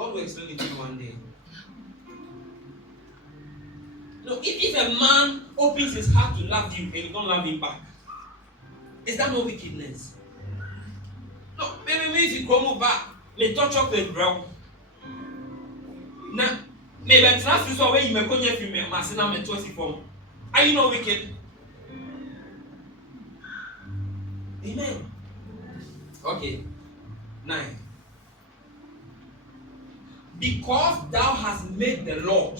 God will explain it to you one day. No, if a man opens his heart to love you and you don't love him back, is that no wickedness? No, maybe if you come back, may touch up the ground. Now, maybe it's not so way you may go near female, Masina may toss it from. Are you not wicked? Amen. Okay. 9. Because thou hast made the Lord,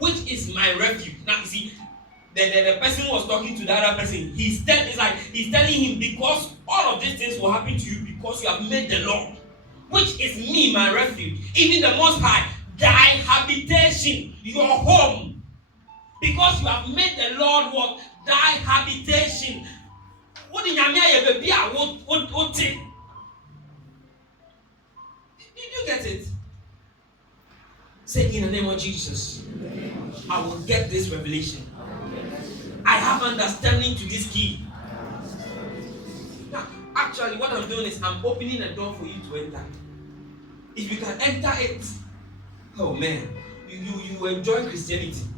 which is my refuge. Now you see, the person was talking to the other person. He's telling him, because all of these things will happen to you because you have made the Lord, which is me, my refuge, even the Most High, thy habitation, your home. Because you have made the Lord what? Thy habitation. What in your baby? What? Did you get it? Say, in the name of Jesus, I will get this revelation. I have understanding to this key. Now, actually, what I'm doing is I'm opening a door for you to enter. If you can enter it, oh man, you enjoy Christianity.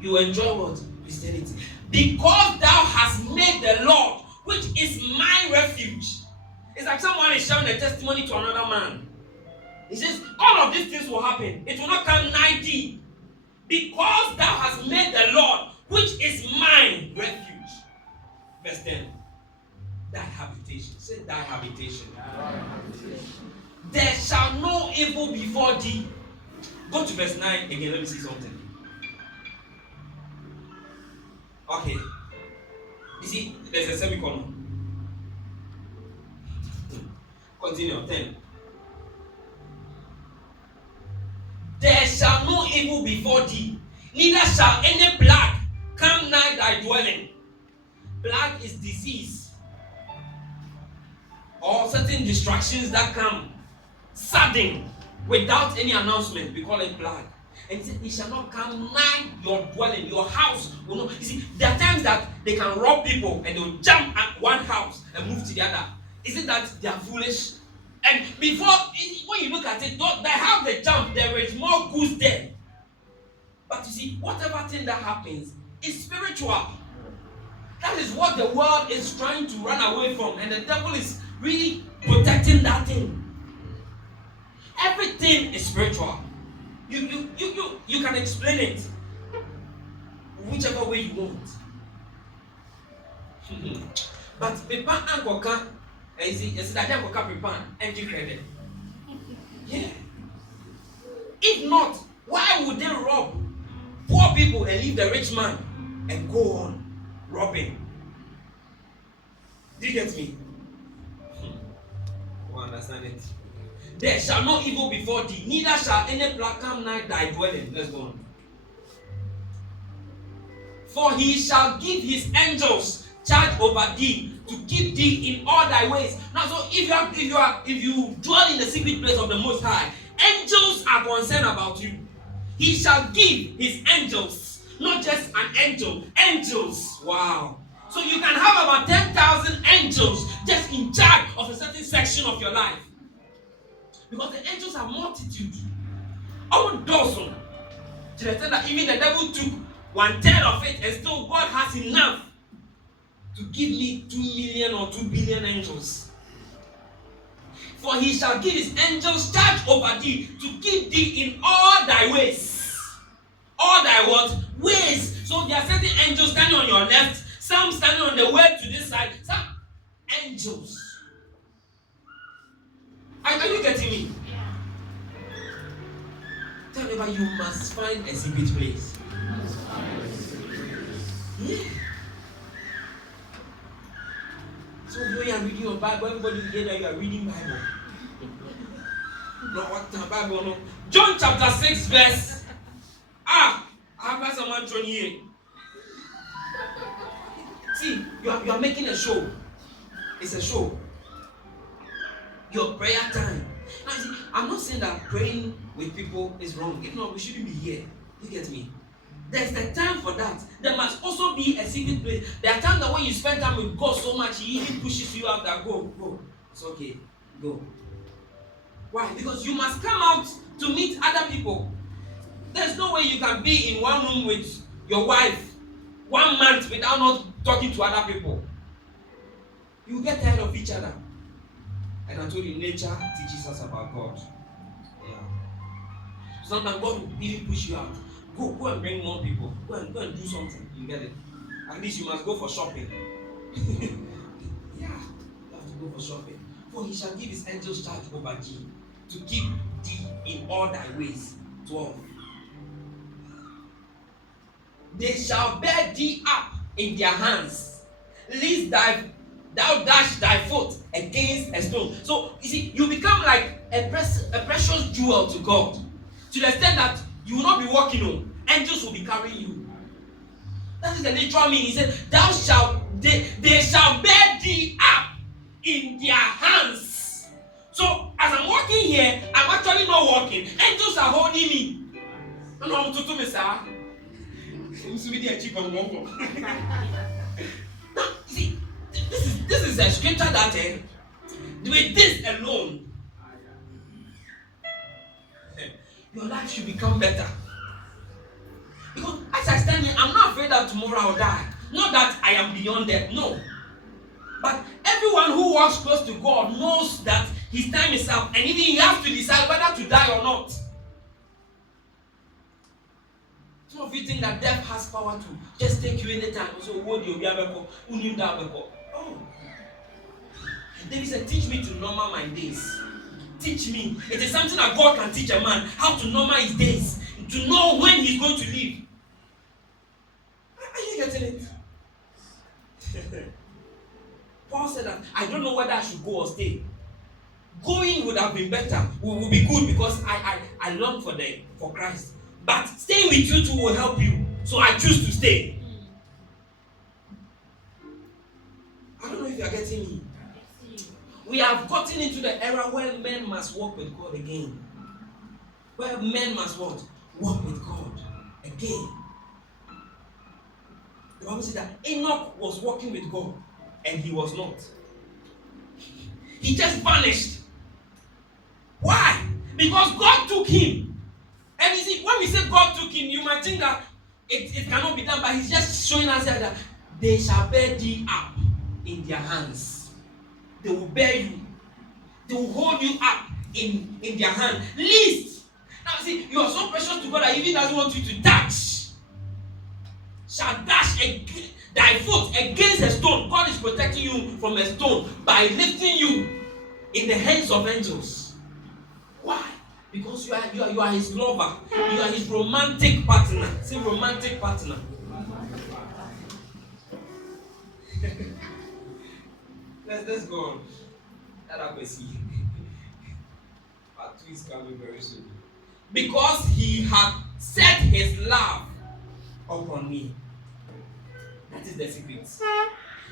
You enjoy what? Christianity. Because thou hast made the Lord, which is my refuge. It's like someone is sharing a testimony to another man. He says, all of these things will happen. It will not come nigh thee. Because thou hast made the Lord, which is my refuge. Verse 10. Thy habitation. Say thy habitation. There shall no evil before thee. Go to verse 9 again. Let me see something. Okay. You see, there's a semicolon. Continue. 10. There shall no evil before thee, neither shall any plague come nigh thy dwelling. Plague is disease or certain distractions that come sudden without any announcement. We call it plague. And he said, it shall not come nigh your dwelling, your house will not. You see, there are times that they can rob people and they'll jump at one house and move to the other. Is it that they are foolish? And before, when you look at it, they have the jump, there is more goods there. But you see, whatever thing that happens is spiritual. That is what the world is trying to run away from. And the devil is really protecting that thing. Everything is spiritual. You can explain it whichever way you want. But people and and you see, that they will prepare and credit. Yeah. If not, why would they rob poor people and leave the rich man and go on robbing? Do you get me? You understand it? There shall no evil before thee, neither shall any plague come nigh thy dwelling. Let's go on. For he shall give his angels charge over thee, to keep thee in all thy ways. Now, so if you dwell in the secret place of the Most High, angels are concerned about you. He shall give his angels, not just an angel, angels. Wow. So you can have about 10,000 angels just in charge of a certain section of your life. Because the angels are multitude. All dozen. To the extent that even the devil took 1/3 of it, and still God has enough to give me 2 million or 2 billion angels. For he shall give his angels charge over thee, to keep thee in all thy ways. All thy what? Ways. So there are certain angels standing on your left, some standing on the way to this side, some angels. Are you getting me? Tell me about, you must find a secret place. Yeah. So when you are reading your Bible, everybody will hear that you are reading Bible. No, what the Bible? No. John chapter 6 verse. I have someone 28. See, you are making a show. It's a show. Your prayer time. Now, see, I'm not saying that praying with people is wrong. If not, we shouldn't be here. You get me? There's the time for that. There must also be a secret place. There are times that when you spend time with God so much, He even pushes you out that go. It's okay. Go. Why? Because you must come out to meet other people. There's no way you can be in one room with your wife 1 month without not talking to other people. You get tired of each other. And I told you, nature teaches us about God. Yeah. Sometimes God will even push you out. Go and bring more people. Go and do something. You get it? At least you must go for shopping. Yeah, you have to go for shopping. For he shall give his angels charge over thee, to keep thee in all thy ways. 12. They shall bear thee up in their hands, lest thou dash thy foot against a stone. So you see, you become like a precious jewel to God, to the extent that you will not be walking on. Angels will be carrying you. That is the literal meaning. He said, they shall bear thee up in their hands. So as I'm walking here, I'm actually not walking. Angels are holding me. No, see, this is a scripture that with this alone, your life should become better. Because as I stand here, I'm not afraid that tomorrow I'll die. Not that I am beyond death, no. But everyone who walks close to God knows that his time is up, and even he has to decide whether to die or not. Some of you think that death has power to just take you anytime. So, what do you be able to? Oh. David said, teach me to number my days. Teach me. It is something that God can teach a man, how to number his days, to know when he's going to live. Are you getting it? Paul said that I don't know whether I should go or stay. Going would have been better, would be good, because I long for Christ. But staying with you too will help you. So I choose to stay. I don't know if you are getting me. We have gotten into the era where men must walk with God again. Where men must what? Walk with God again. The Bible says that Enoch was walking with God and he was not. He just vanished. Why? Because God took him. And you see, when we say God took him, you might think that it cannot be done, but he's just showing us that they shall bear thee up in their hands. They will bear you. They will hold you up in their hand. Least. Now see, you are so precious to God that he even doesn't want you to touch. Shall dash thy foot against a stone. God is protecting you from a stone by lifting you in the hands of angels. Why? Because you are his lover. You are his romantic partner. Say romantic partner. Let's go on. That I will see. Part 2 is coming very soon. Because he had set his love upon me. That is the secret.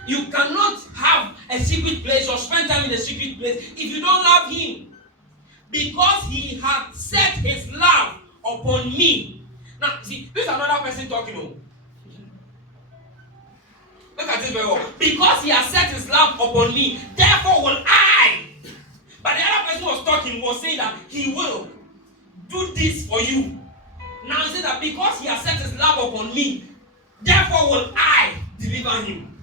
You cannot have a secret place or spend time in a secret place if you don't love him. Because he had set his love upon me. Now, see, this is another person talking. Look at this very well. Because he has set his love upon me, therefore will I. But the other person was talking, was saying that he will do this for you. Now he said that because he has set his love upon me, therefore will I deliver him.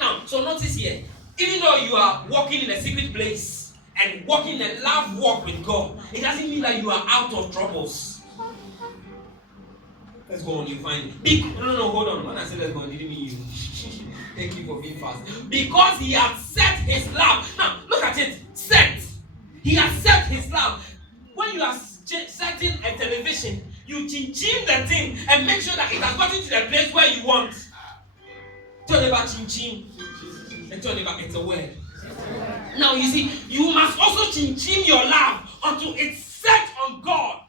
Now, so notice here, even though you are walking in a secret place and walking a love walk with God, it doesn't mean that you are out of troubles. Let's go on, you find it. No, hold on. When I said let's go on, didn't mean you. Thank you for being fast. Because he has set his love. Now, look at it. Set. He has set his love. When you are setting a television, you chin the thing and make sure that it has gotten to the place where you want. Tell them about chin. And tell them about it's a word. Now, you see, you must also chin your love until it's set on God.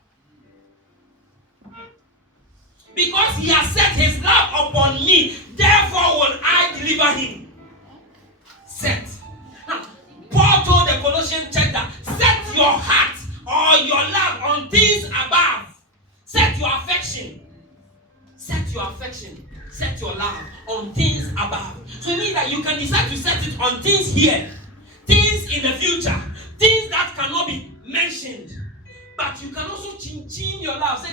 Because he has set his love upon me, therefore will I deliver him. Set. Now, Paul told the Colossian church that set your heart or your love on things above. Set your affection. Set your affection. Set your love on things above. So it means that you can decide to set it on things here, things in the future, things that cannot be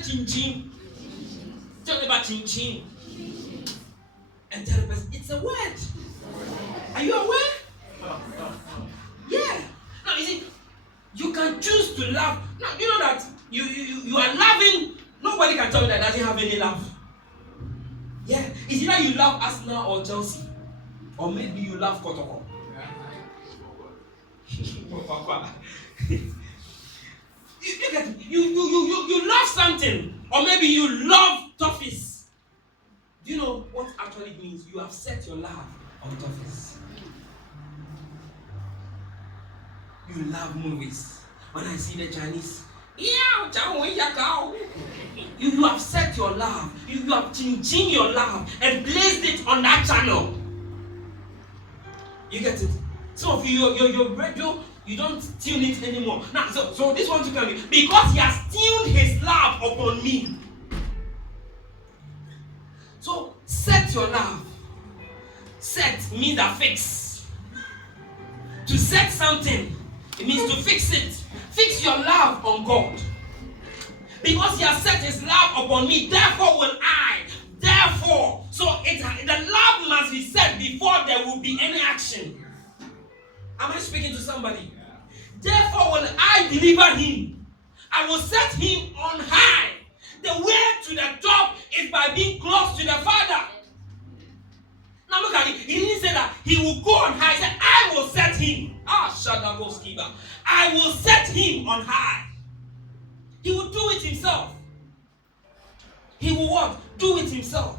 say chin chin. Tell me about chin chin. And tell the person, it's a word. Are you aware? Yeah. Now you see, you can choose to laugh. Now you know that you are laughing. Nobody can tell me that doesn't have any laugh. Yeah. It's either you love Arsenal or Chelsea, or maybe you love Kotoko. You love something, or maybe you love toffees. Do you know what actually means? You have set your love on toffees. You love movies. When I see the Chinese, you have set your love. You have changed your love and placed it on that channel. You get it? Some of you, your radio, you don't tune it anymore. Now, so this one to tell me, because he has tuned his love upon me. So set your love. Set means a fix. To set something, it means to fix it. Fix your love on God. Because he has set his love upon me, therefore will I. Therefore, so the love must be set before there will be any action. Am I speaking to somebody? Therefore will I deliver him. I will set him on high. The way to the top is by being close to the Father. Now look at it. He didn't say that he will go on high. He said, I will set him. I will set him on high. He will do it himself. He will what? Do it himself.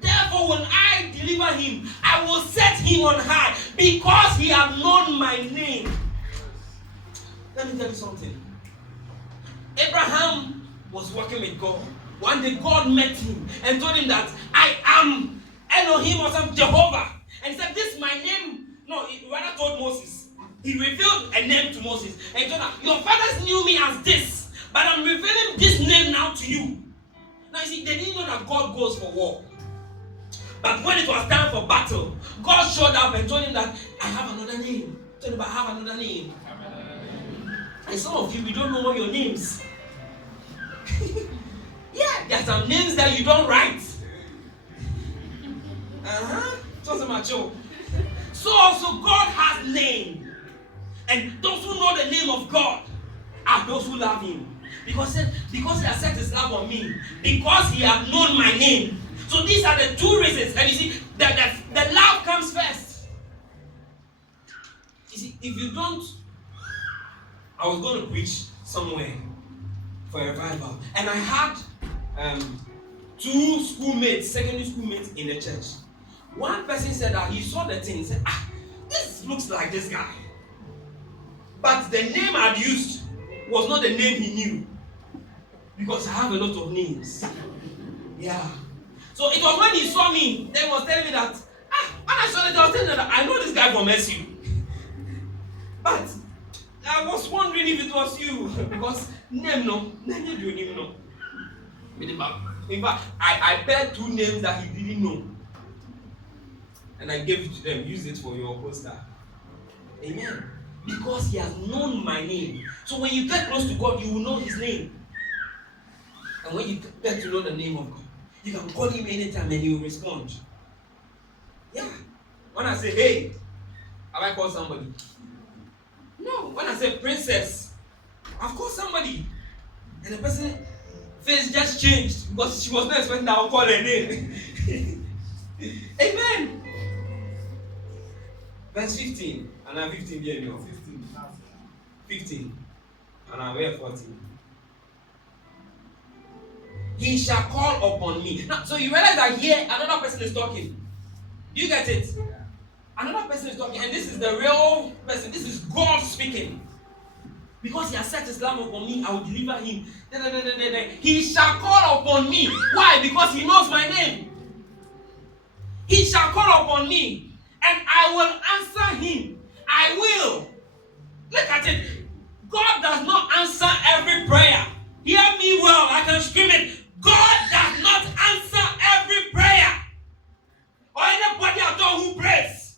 Therefore will I deliver him. I will set him on high because he has known my name. Let me tell you something. Abraham was working with God. One day God met him and told him that I am Elohim or some Jehovah. And he said, this is my name. No, he rather told Moses. He revealed a name to Moses. And he told him, your fathers knew me as this, but I'm revealing this name now to you. Now you see, they didn't know that God goes for war. But when it was time for battle, God showed up and told him that I have another name. Told him I have another name. And some of you, we don't know all your names. Yeah, there are some names that you don't write. So also God has name. And those who know the name of God are those who love him. Because he has set his love on me. Because he has known my name. So these are the two reasons. And you see, the love comes first. You see, if you don't, I was going to preach somewhere for a revival. And I had two schoolmates, secondary schoolmates in the church. One person said that he saw the thing and said, this looks like this guy. But the name I'd used was not the name he knew. Because I have a lot of names. Yeah. So it was when he saw me, then he was telling me that, when I saw it, I was telling him that I know this guy from SU. But I was wondering if it was you. Because name no. In fact, I paired two names that he didn't know. And I gave it to them. Use it for your poster. Amen. Because he has known my name. So when you get close to God, you will know his name. And when you get to know the name of God, you can call him anytime and he will respond. Yeah. When I say, hey, have I called somebody? No. When I say princess, I've called somebody. And the person's face just changed because she was not expecting that I would call her name. Amen. Verse 15. And I'm 15 here now. 15. And I'm 14. He shall call upon me. Now, so you realize that here another person is talking. Do you get it? Yeah. Another person is talking, and this is the real person. This is God speaking. Because he has set his love upon me, I will deliver him. He shall call upon me. Why? Because he knows my name. He shall call upon me, and I will answer him. I will. Look at it. God does not answer every prayer. Hear me well. I can scream it. God does not answer every prayer. Or anybody at all who prays.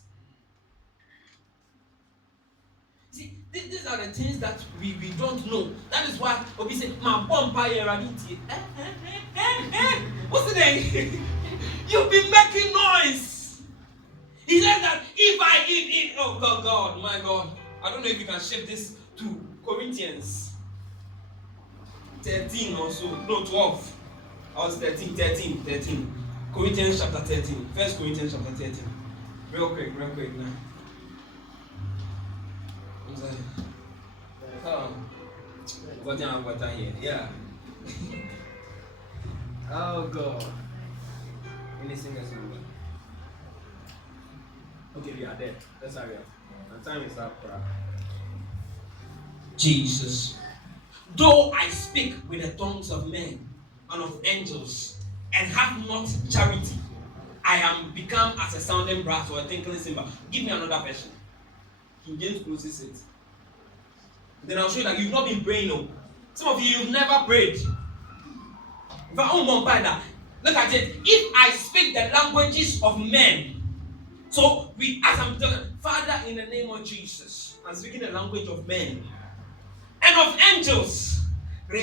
See, this are the things that we don't know. That is why we say, "My bonfire raditi." What's the name? You've been making noise. He said that if I eat, oh God, my God, I don't know if you can shift this to Corinthians 13 or so, no 12. I was 13. Corinthians chapter 13. 1 Corinthians chapter 13. Real quick now. What here? Yeah. Oh God. Let me sing a song. Okay, we are there. Let's hurry up. And time is up, bro. Jesus. Though I speak with the tongues of men and of angels and have not charity, I am become as a sounding brass or a tinkling cymbal. Give me another version. King James closes it. Then I'll show you that you've not been praying. No. Some of you've never prayed. Look at it. If I speak the languages of men, so as I'm talking, Father, in the name of Jesus, I'm speaking the language of men and of angels. I'm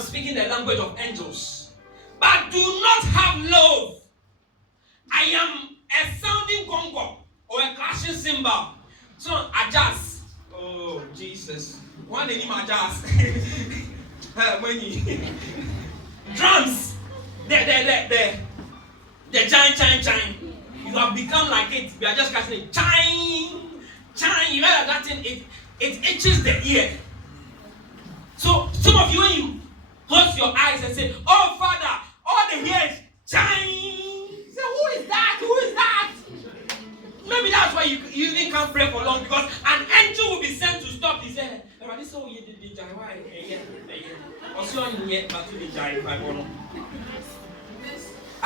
speaking the language of angels, but do not have love. I am a sounding gong or a clashing cymbal. So adjust. Oh Jesus. One name adjust. Drums. The chime. You have become like it. We are just casting it. Chime. You know that thing, it itches the ear. So some of you, when you close your eyes and say, "Oh Father," all the ears chime. You say, Who is that? Maybe that's why you even can't pray for long, because an angel will be sent to stop. He said, I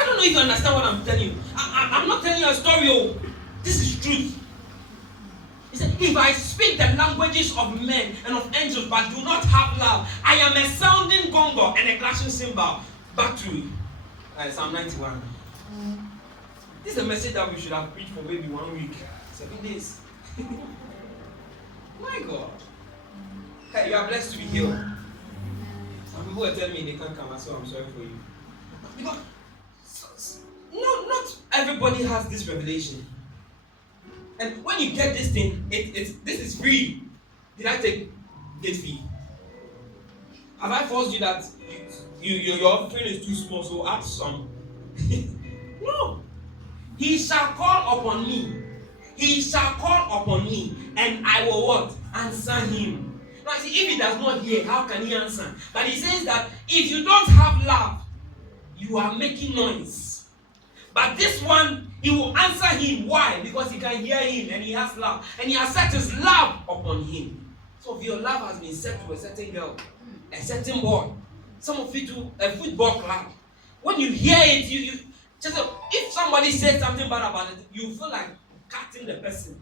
don't know if you understand what I'm telling you. I'm not telling you a story. Oh, this is truth. He said, if I speak the languages of men and of angels but do not have love, I am a sounding gong and a clashing cymbal. Back to Psalm 91. This is a message that we should have preached for maybe 1 week, 7 days. My God. Hey, you are blessed to be here. Some people are telling me they can't come, so I'm sorry for you. Because not everybody has this revelation. And when you get this thing, this is free. Did I take gate fee? Have I forced you that your offering is too small, so add some? No. He shall call upon me. And I will what? Answer him. Now see, if he does not hear, how can he answer? But he says that if you don't have love, you are making noise. But this one, he will answer him. Why? Because he can hear him and he has love. And he has set his love upon him. So if your love has been set to a certain girl, a certain boy, some of you to a football club, when you hear it, you just, if somebody says something bad about it, you feel like cutting the person.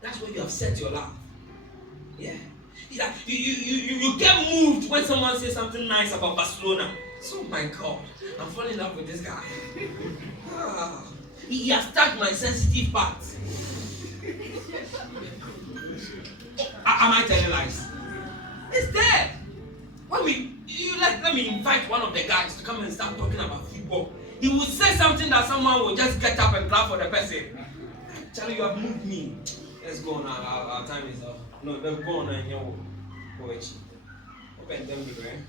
That's where you have set your love. Yeah. You get moved when someone says something nice about Barcelona. So my God, I'm falling in love with this guy. He has touched my sensitive parts. Am I telling lies? It's there. Let me invite one of the guys to come and start talking about football. He will say something that someone will just get up and clap for the person. Charlie, you have moved me. Let's go now. Our time is up. No, then go on and hear poetry. Open them the brain.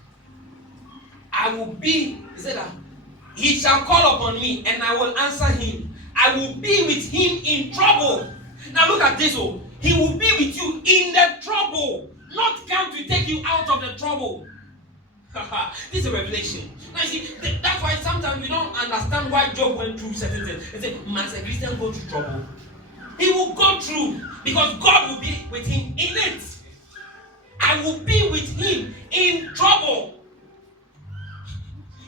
I will be, he said that, he shall call upon me and I will answer him. I will be with him in trouble. Now look at this. Oh, he will be with you in the trouble, not come to take you out of the trouble. This is a revelation. Now you see, that's why sometimes we don't understand why Job went through certain things. They say, must a Christian go through trouble? He will go through because God will be with him in it. I will be with him in trouble.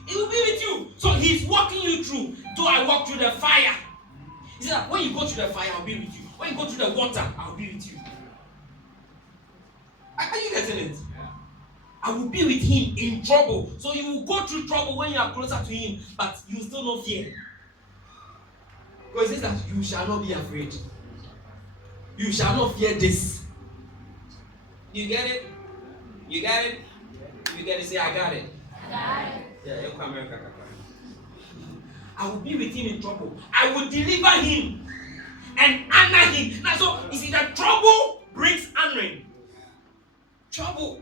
He will be with you. So he's walking you through. Though I walk through the fire. He said, when you go through the fire, I'll be with you. When you go through the water, I'll be with you. Are you getting it? I will be with him in trouble. So you will go through trouble when you are closer to him, but you still not fear. Because it says that you shall not be afraid. you shall not fear this. You get it? You got it? You get it? Say, I got it. Yeah, America. I will be with him in trouble. I will deliver him and honor him. Now, so you see that trouble brings honoring. Trouble.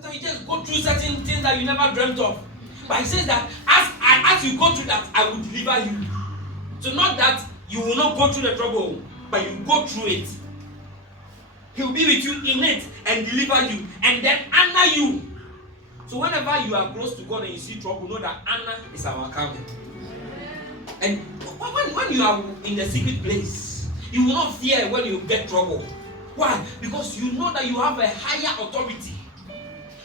So you just go through certain things that you never dreamt of. But he says that as you go through that, I will deliver you. So not that you will not go through the trouble, but you go through it. He will be with you in it and deliver you and then honor you. So whenever you are close to God and you see trouble, know that honor is our coming. And when you are in the secret place, you will not fear when you get trouble. Why? Because you know that you have a higher authority.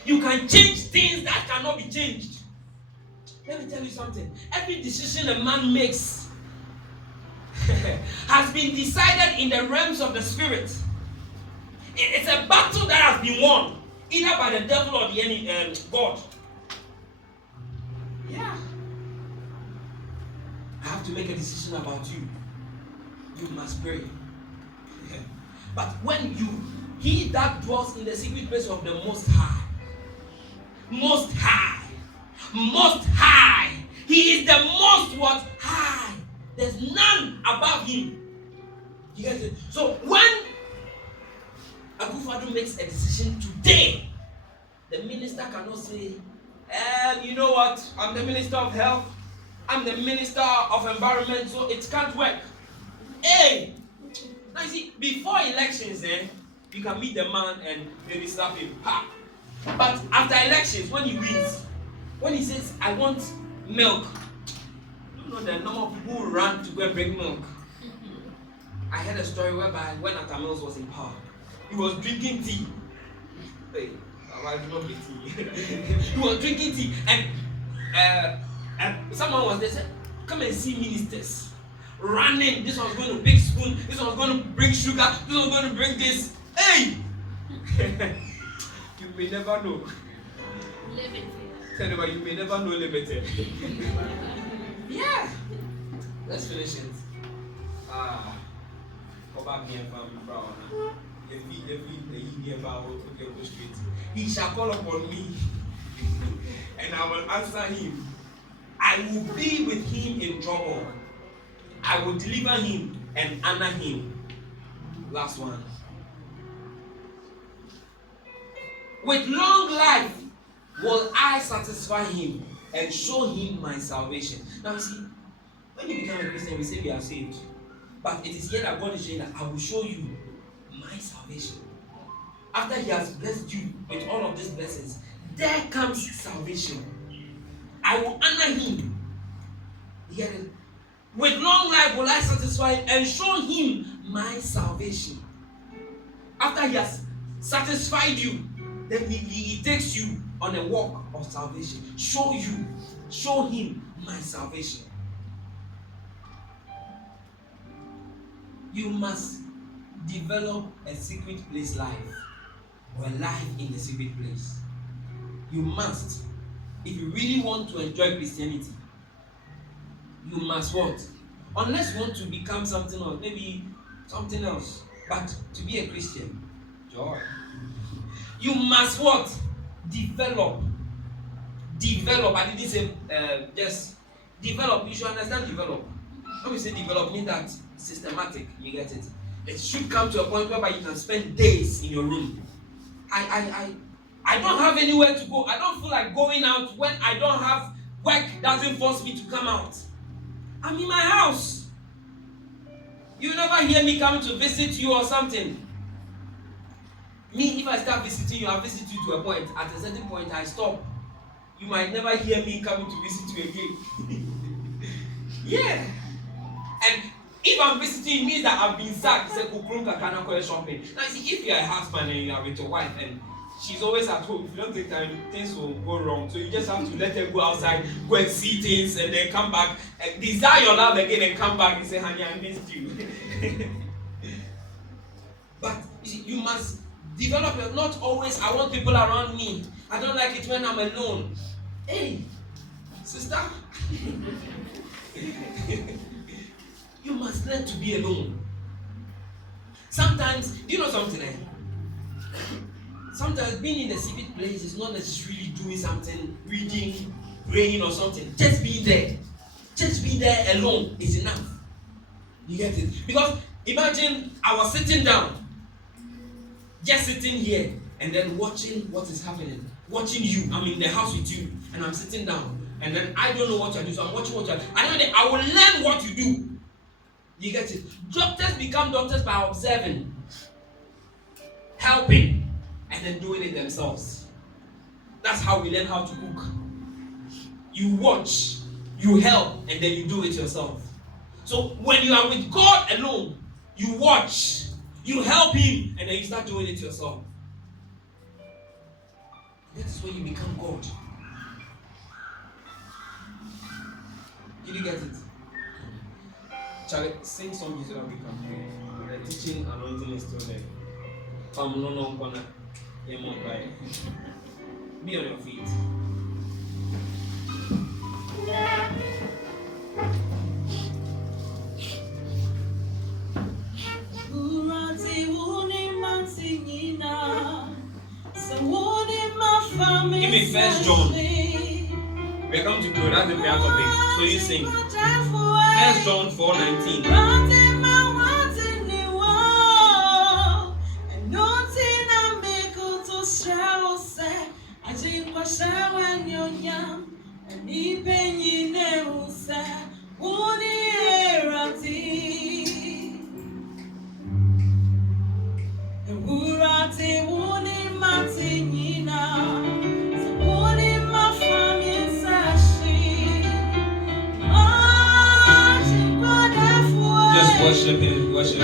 You can change things that cannot be changed. Let me tell you something. Every decision a man makes has been decided in the realms of the spirit. It's a battle that has been won, either by the devil or the enemy, God. Yeah. I have to make a decision about you. You must pray. But when he that dwells in the secret place of the Most High, he is the most what? High. There's none above him. You get it? So when Akufo-Addo makes a decision today, the minister cannot say, you know what? I'm the minister of health. I'm the minister of environment, so it can't work. Hey! Now you see, before elections, you can meet the man and maybe slap him. Ha! But after elections, when he wins, when he says, I want milk, you know the number of people who ran to go and bring milk. I heard a story whereby when Atta Mills was in power, he was drinking tea. Hey, I do not get tea. He was drinking tea, and someone was there said, come and see ministers running. This one's going to big spoon. This one's going to bring sugar. This one's going to bring this. Hey! You may never know. Limited. Tell them, you may never know limited. Yeah. Let's finish it. He shall call upon me, and I will answer him. I will be with him in trouble. I will deliver him and honor him. Last one. With long life will I satisfy him and show him my salvation. Now you see, when you become a Christian, we say we are saved. But it is here that God is saying that I will show you my salvation. After he has blessed you with all of these blessings, there comes salvation. I will honor him. Hear it? With long life will I satisfy him and show him my salvation. After he has satisfied you, then he takes you on a walk of salvation. Show him my salvation. You must develop a secret place life, or a life in the secret place. You must. If you really want to enjoy Christianity, you must what? Unless you want to become something else, maybe something else. But to be a Christian, joy. You must what? Develop. I didn't say just develop. You should understand develop. When we say develop, means that systematic. You get it? It should come to a point whereby you can spend days in your room. I don't have anywhere to go. I don't feel like going out when I don't have work. Doesn't force me to come out. I'm in my house. You never hear me coming to visit you or something. Me, if I start visiting you, I'll visit you to a point. At a certain point, I stop. You might never hear me coming to visit you again. Yeah. And if I'm visiting, it means that I've been sacked. It's a shopping. Now, see, if you're a husband and you are with your wife and she's always at home, if you don't take time, things will go wrong. So you just have to let her go outside, go and see things, and then come back and desire your love again and come back and say, honey, I missed you. But you see, you must develop it. Not always, I want people around me. I don't like it when I'm alone. Hey, sister. You must learn to be alone. Sometimes, do you know something? Sometimes being in the secret place is not necessarily doing something, reading, praying or something. Just being there. Just being there alone is enough. You get it? Because imagine I was sitting down, just sitting here, and then watching what is happening. Watching you. I'm in the house with you, and I'm sitting down. And then I don't know what you do, so I'm watching what you do. And then I will learn what you do. You get it? Doctors become doctors by observing, helping, and then doing it themselves. That's how we learn how to cook. You watch, you help, and then you do it yourself. So when you are with God alone, you watch, you help Him, and then you start doing it yourself. That's when you become God. Did you get it? Charlie, sing some so that we can pray. The teaching anointing is still there. Be on your feet. Give me 1 John. We're coming to pray. That's the prayer topic. So you sing 1 John 4:19. Worship Him, worship Him.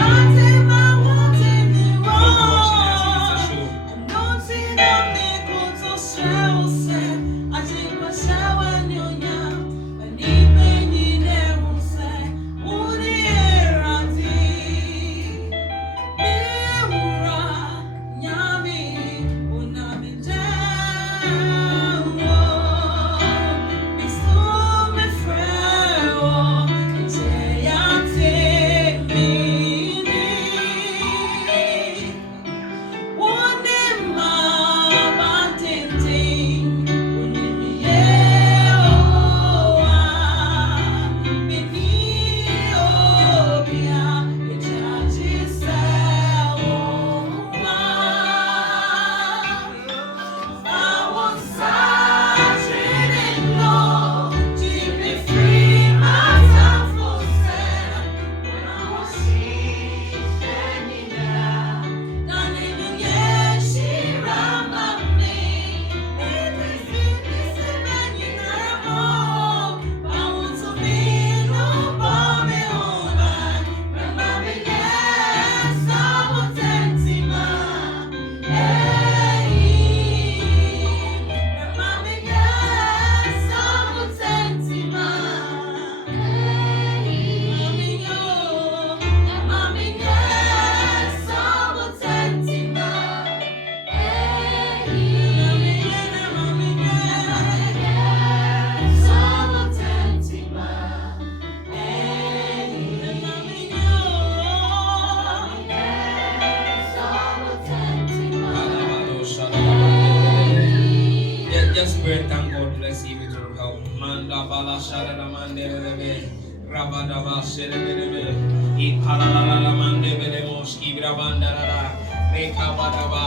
Just pray, thank God, let's see if it will help. Manda bala shada la mande bele, rabada ba shede bele, ipala la mande bele moski brabanda la, reka bada ba.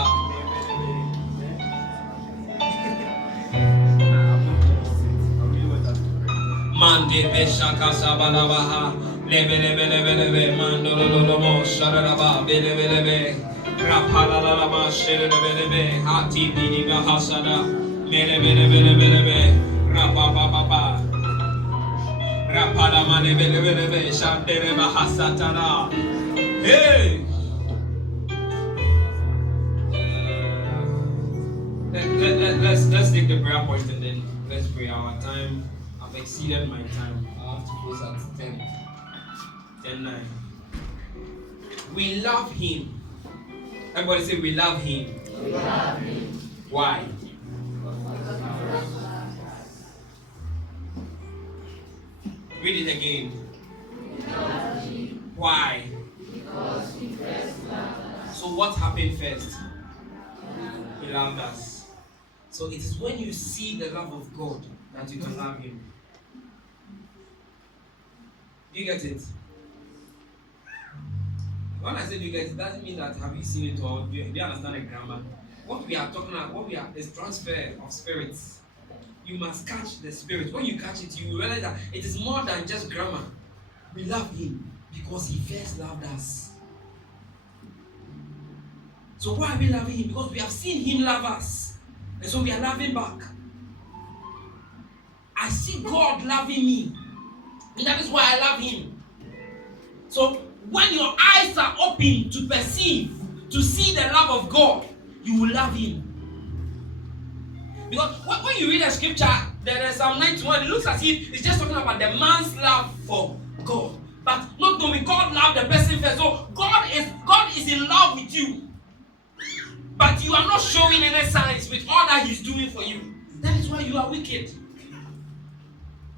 Mande besha kasa bala baha, lebe, mando lo mo shada la ba bele, rapala la ma shede bele, hati bidi ba hasada. Bele, rapapapa, rapada mane bele, shantere bahasatana. Hey! Let's take the prayer point and then let's pray. Our time, I've exceeded my time. I have to close at 10:09. We love Him. Everybody say we love Him. We love Him. Why? Read it again. We love Him. Why? Because He first loved So what happened first? He loved us. So it is when you see the love of God that you can love him. Do you get it? When I say do you get it, doesn't mean that have you seen it or do you understand the grammar? What we are talking about, is transfer of spirits. You must catch the spirit. When you catch it, you will realize that it is more than just grammar. We love him because he first loved us. So why are we loving him? Because we have seen him love us. And so we are loving back. I see God loving me. And that is why I love him. So when your eyes are open to perceive, to see the love of God, you will love him. Because when you read the scripture, there is Psalm 91, it looks as if it's just talking about the man's love for God. But not knowing God loved the person first. So God is in love with you. But you are not showing any signs with all that he's doing for you. That is why you are wicked.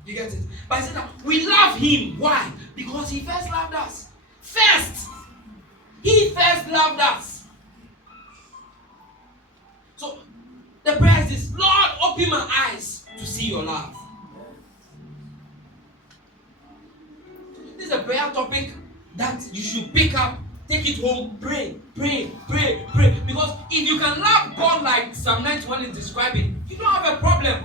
You get it? But I said that we love him. Why? Because he first loved us. First. He first loved us. So the prayer is this: Lord, open my eyes to see your love. This is a prayer topic that you should pick up, take it home, pray. Because if you can love God like Psalm 91 is describing, you don't have a problem.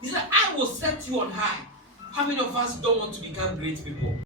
He said, I will set you on high. How many of us don't want to become great people?